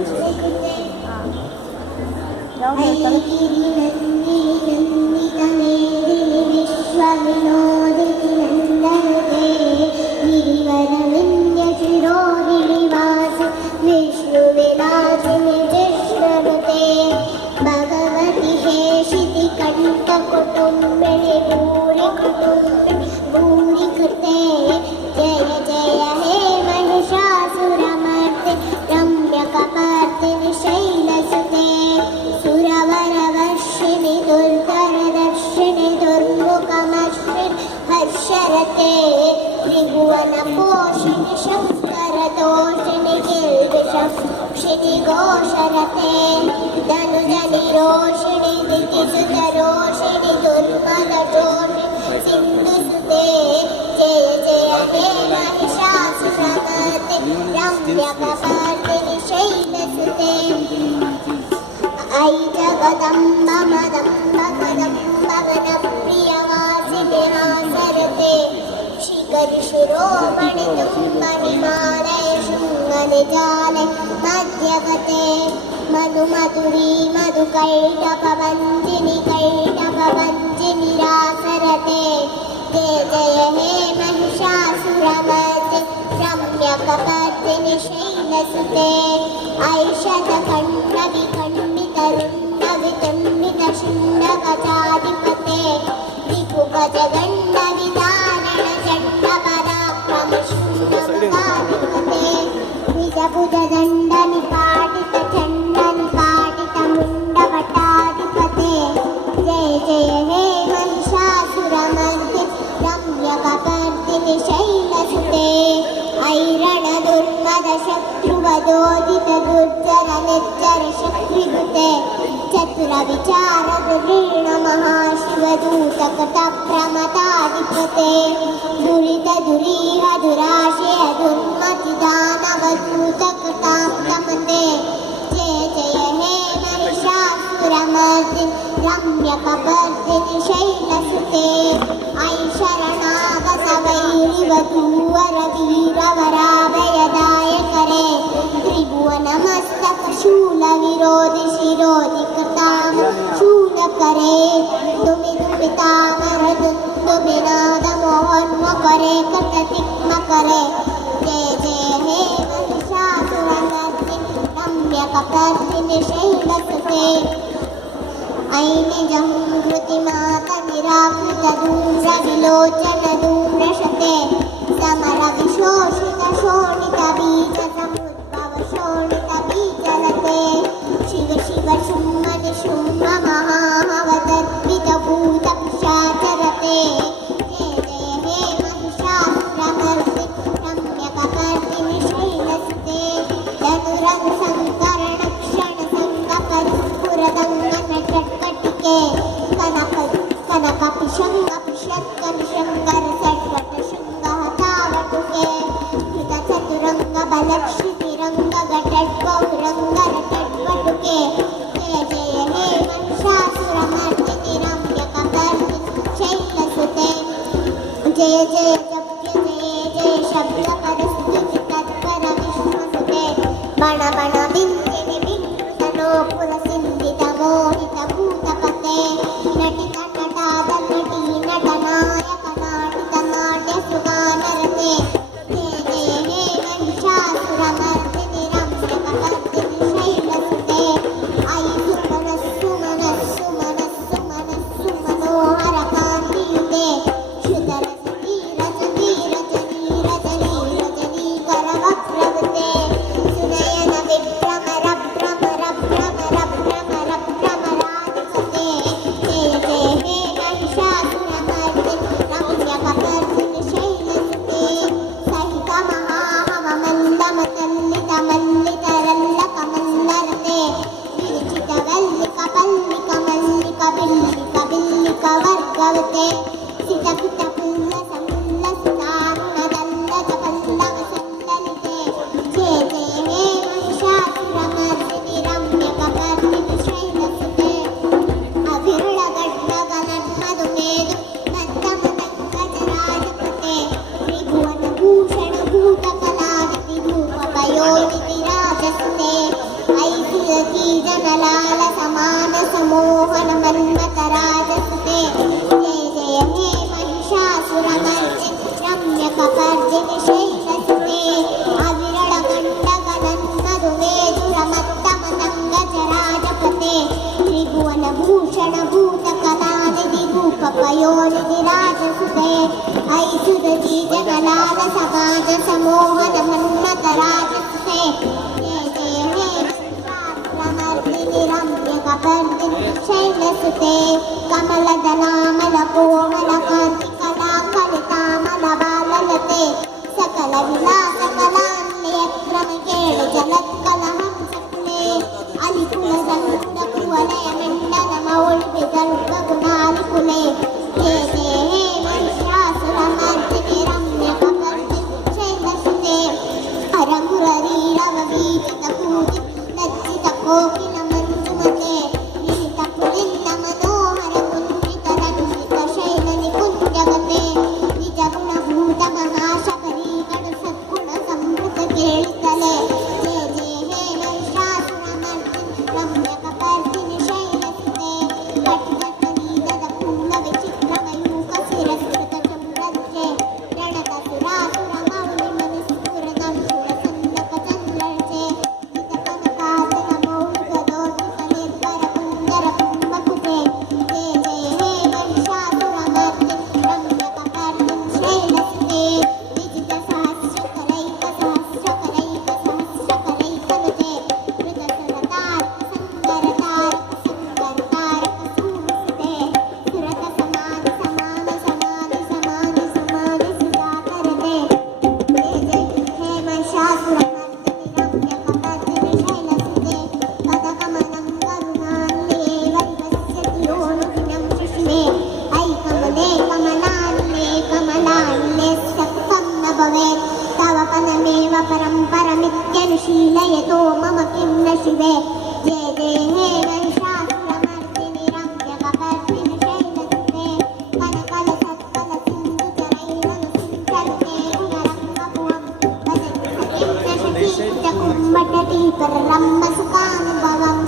ಯಾವ್ದು ಹೇಳ್ತಾರೆ? ಭಗವತಿ ಹೇಷಿತಿ ಕಂಠ ಕುಟುಂಬಿನಿ ಭೂರಿ ಕುಟುಂಬಿನಿ ಭೂರಿ ಕೃತೆ ಜಯ ಜಯ ಹೇ ಮಹಿಷಾಸುರಮರ್ತೆ ರಮ್ಯಕಪರ್ದಿನಿ ಶೈಲಸುತೆ ಸುರವರವರ್ಷಿಣಿ ದುರ್ಧರದರ್ಶಿಣಿ ದುರ್ಮುಖಮಶ್ವಿನಿ ಹರ್ಷರತೆ ತ್ರಿಭುವನ ಪೋಷಿಣಿ ಶಂಕರದೋಷಿಣಿ ಗಿರ್ವಿಷಕ್ಷಿಣಿ ಘೋಷರತೆ ಧನುಜನಿ ರೋಷಿಣಿ ವಿಧಿಸುತರೋಷಿಣಿ ದುರ್ಮದ ಜೋಷಿಣಿ ಸಿಂಧುಸುತೆ ಜಯ ಜಯ ಹೇ ಮಹಿಷಾಸುರಮರ್ತೆ ರಮ್ಯಕಪರ್ದಿನಿ ಶೈಲಸುತೆ ಐ ಜಗದಂಬ ಮದಂಬ ಕದಂಬ ಗಣ ಪ್ರಿಯವಾಸಿನಿ ಹಾಸರತೆ ಶಿಖರಿ ಶಿರೋಮಣಿ ತುಂಬ ಹಿಮಾಲಯ ಶೃಂಗ ನಿಜಾಲಯ ಮಧ್ಯಗತೆ ಮಧು ಮಧುರಿ ಮಧು ಕೈಟಕ ವಂಜಿನಿ ರಾಸರತೆ ಜಯ ಜಯ ಹೇ ಮಹಿಷಾಸುರಮರ್ದಿನಿ ರಮ್ಯಕಪರ್ದಿನಿ ಶೈಲಸುತೆ ಐಷಧ ಖಂಡ ವಿಖಂಡಿತ ರುಂಡ ವಿತಂಬಿತ ಶುಂಡಗಜಾಧಿಪತೆ ರಿಪು ಗಜಗಂಡ ವಿಧಾರಣ ಚಂಡ ಪರಾಕ್ರಮ ಶೂನ್ಯಮುಖಾಧಿಪತೆ ನಿಜಭುಜ ದಂಡ ನಿಪಾಟಿತ ಚಂಡ ನಿಪಾಟಿತ ಮುಂಡವಟಾಧಿಪತೆ ಜಯ ಜಯ ಹೇ ಮಹಿಷಾಸುರಮರ್ದಿನಿ ರಮ್ಯಕಪರ್ದಿನಿ ಶೈಲಸುತೆ ಐರಣ ದುರ್ಮದ ಶತ್ರುವದೋದಿತ ದುರ್ಜರ ನಿರ್ಜರ ಶಕ್ತಿಭುತೆ ಚತುರ ವಿಚಾರದ ವೀಣ ಮಹಾಶಿವದೂತ ಕಟ ಪ್ರಮತಾಧಿಪತೆ ದುರಿತ ದುರೀಹ ದುರಾಶಯ ದುರ್ಮತಿ ದಾನವದೂತ ಕಟಾಪ್ತಮತೆ ಜಯ ಜಯ ಹೇ ಮಹಿಷಾಸುರಮರ್ದಿನಿ ರಮ್ಯಕಪರ್ದಿನಿ ಶೈಲಸುತೆ ಐ ಶರಣಾಗತ ವೈರಿವಧೂವರ ವೀರವರಾಭಯದಾಯಕರೇ ತ್ರಿಭುವನ ಮಸ್ತಕ ಶೂಲ ವಿರೋಧಿ ಶಿರೋಧಿ ಕೃತಾಮ ಶೂಲಕರೇ ದುಮಿ ದುಮಿತಾಮರ ದುಂದುಮಿನಾದ ಮೋಹನ್ಮಕರೇ ಕಟತಿಕ್ಮಕರೇ ಜಯ ಜಯ ಹೇ ಮಹಿಷಾಸುರಮರ್ದಿನಿ ರಮ್ಯಕಪರ್ದಿನಿ ಶೈಲಸುತೆ ಐ ನಿಜಂ ಧೃತಿ ಮಾತ ನಿರಾಕೃತ ಧೂಮ್ರ ವಿಲೋಚನ ಧೂಮ್ರಶತೆ ಸಮರ ವಿಶೋಷಿತ ಶೋಣಿತ ಬೀಜ ಸಮುದ್ಭವ ಶೋಣಿತ ಬೀಜಲತೆ ಶಿವ ಶಿವ ಶುಂಭನಿ ಶುಂಭ ಮಹಾವದರ್ಪಿತ ಭೂತ ಪಿಶಾಚರತೆ ಜಯ ಜಯ ಹೇ ಮಹಿಷಾಸುರಮರ್ದಿನಿ ರಮ್ಯಕಪರ್ದಿನಿ ಶೈಲಸುತೆ ಧನುರನು ಸಂಕರಣ ಕ್ಷಣ ಸಂಗ ಪರಿಸ್ಫುರದಂಗನ ಚಟ್ಕಟಿಕೆ ಕನಕ ಪಿಶಂಗ ಪಿಶಕ್ಕನ ಶಂಕರ ಚಟ್ವಟ ಶೃಂಗ ಹತಾವಟುಕೆ ಕೃತ ಚತುರಂಗ ಬಲಕ್ಷಿತಿರಂಗ ಘಟಡ್ವೌರಂಗ ರಟಡ್ವಟುಕೆ ಜಯ ಜಯ ಹೇ ಮಹಿಷಾಸುರಮರ್ದಿನಿ ರಮ್ಯಕಪರ್ದಿನಿ ಶೈಲಸುತೆ ಜಯ ಜಯ ಜಪ್ಯ ಜಯ ಜಯ ಶಬ್ದ ಪರಿಸ್ಥಿತಿ ತತ್ಪರ ವಿಶ್ವಸುತೆ ಬಣ ಬಣ ಬಿಂದಿನಿ ಬಿಂಕೃತ ನೋಪುರ ಸಿಂಧಿತ ಮೋಹಿತ ಭೂತಪತೆ ನಟಿತ ನಟಾದ ನಟಿ ನಟನಾಯಕ ನಾಟಿತ ನಾಟ್ಯ ಸುಗಾನರತೆ ಜಯ ಜಯ ಹೇ ಮಹಿಷಾಸುರಮರ್ದಿನಿ ರಮ್ಯಕಪರ್ದಿನಿ ಶೈಲಸುತೆ ಐ ಸುಮನಸ್ಸು ಮನಸ್ಸು ಮನಸ್ಸು ಮನಸ್ಸು ಮನೋಹರ ಕಾಂತಿಯುತೆ ಶ್ರುತರಸ ರಜನಿ ರಜನಿ ರಜನಿ ರಜನಿ ಕರವಕ್ರವತೆ ಸುನಯನ ವಿಭ್ರಮರ ಭ್ರಮರ ಭ್ರಮರ ಭ್ರಮರ ಭ್ರಮರಾಧಿಪತೆ ಜಯ ಜಯ ಹೇ ಮಹಿಷಾಸುರಮರ್ದಿನಿ ರಮ್ಯಕಪರ್ದಿನಿ ಶೈಲಸುತೆ ಸಹಿತ ಮಹಾಹವ ಮಂದ ಮತಲ್ಲಿತ ಮಲ್ಲಿತರಲ್ಲಕ ಮಲ್ಲರತೆ ವಿರಿಚಿತ ವಲ್ಲಿಕ ಪಲ್ಲಿಕ ಮಲ್ಲಿಕ ಬಿಲ್ಲಿಕ ಬಿಲ್ಲಿಕ ವರ್ಗವತೆ ಸಿತಕುತ ಪುಲ್ಲಸ ಮುಲ್ಲಸಿತಾರುಣದಲ್ಲದ ಪಲ್ಲವ ಸಂದಲಿತೆ ಜಯ ಜಯ ಹೇ ಮಹಿಷಾಸುರಮರ್ದಿನಿ ರಮ್ಯಕಪರ್ದಿನಿ ಶೈಲಸುತೆ ಅವಿರುಳ ಗಡ್ಡಗ ನನ್ಮದು ಮೇದು ನತ್ತಮದಂಗಜರಾಜಪತೆ ತ್ರಿಭುವನ ಭೂಷಣ ಭೂತ ಕಲಾವಿತಿ ಭೂಪ ಪಯೋಧಿ ವಿರಾಜಸುತೆ सुदती जनलाल समान समोहन मन्मथराजसुते जय जय हे महिषासुरमर्दिनि रम्यकपर्दिनि शैलसुते अविरल गण्डगनन्मधुमेधुरमत्तमनङ्गजराजपते त्रिभुवनभूषण भूतकलानिधि रूपपयोनिधिराजसुते ऐ सुदती जनलाल समाज समोहन मन्मथराजसुते जय जय हे महिषासुरमर्दिनि रम्यकपर्दिनि शैलसुते कमलदलामल कोमल कान्तिकला कलितामल बाललते सकल विलास कलान्यक्रम केळ जलत्कलहं सकुले अलिकुल संकुल कुवलय मंडन मौळि दर्पगुणालिकुले जय जय हे महिषासुरमर्दिनि रम्यकपर्दिनि शैलसुते अरमुररीरव वीचित पूजित लज्जित कोकिल मंजुमते निहित पुलिन्न मनोहर कुञ्जित रञ्जित शैल निकुञ्जगते निज गुणभूत महाशबरी गण सद्गुण संवृत केळितले जय जय हे महिषासुरमर्दिनि रम्यकपर्दिनि शैलसुते कटिजटनीदद फूल विचित्र मयूख शिरस्कृत चम्रज्जे रणत सुरासुर मौळि मनुस्फुर नंशुर संदक चन्द्रर्चे नितकनकासन मौळि गदोद्भुत निर्भर कुञ्जर कुम्भकुटे जय जय हे महिषासुरमर्दिनि रम्यकपर्दिनि शैलसुते विजित सहस्रकरैक सहस्रकरैक सहस्रकरैकनुते कृत सरतारक संगरतारक संगरतारक सूनुसुते सुरत समाधि समानि समाधि समाधि समाधि सुधाकरते जय जय हे महिषासुरमर्दिनि रम्यकपर्दिनि शैलसुते पदकमलं करुणान्येव विवस्यति योऽनुदिनं शिशिरे ऐ कमले कमलान्ये कमलान्यस्य कं न भवेत् तव पदमेव परं परमित्यनुशीलयतो मम किं न शिवे जय जय हे महिषासुरमर्दिनि रम्यकपर्दिनि शैलसुते कनकलसत्कल सिन्धुचरैरनुसिञ्चलते गुणरङ्गभुवं भजति सतीं च शचीं च कुम्भटटीकरम्भसुखानुभवम्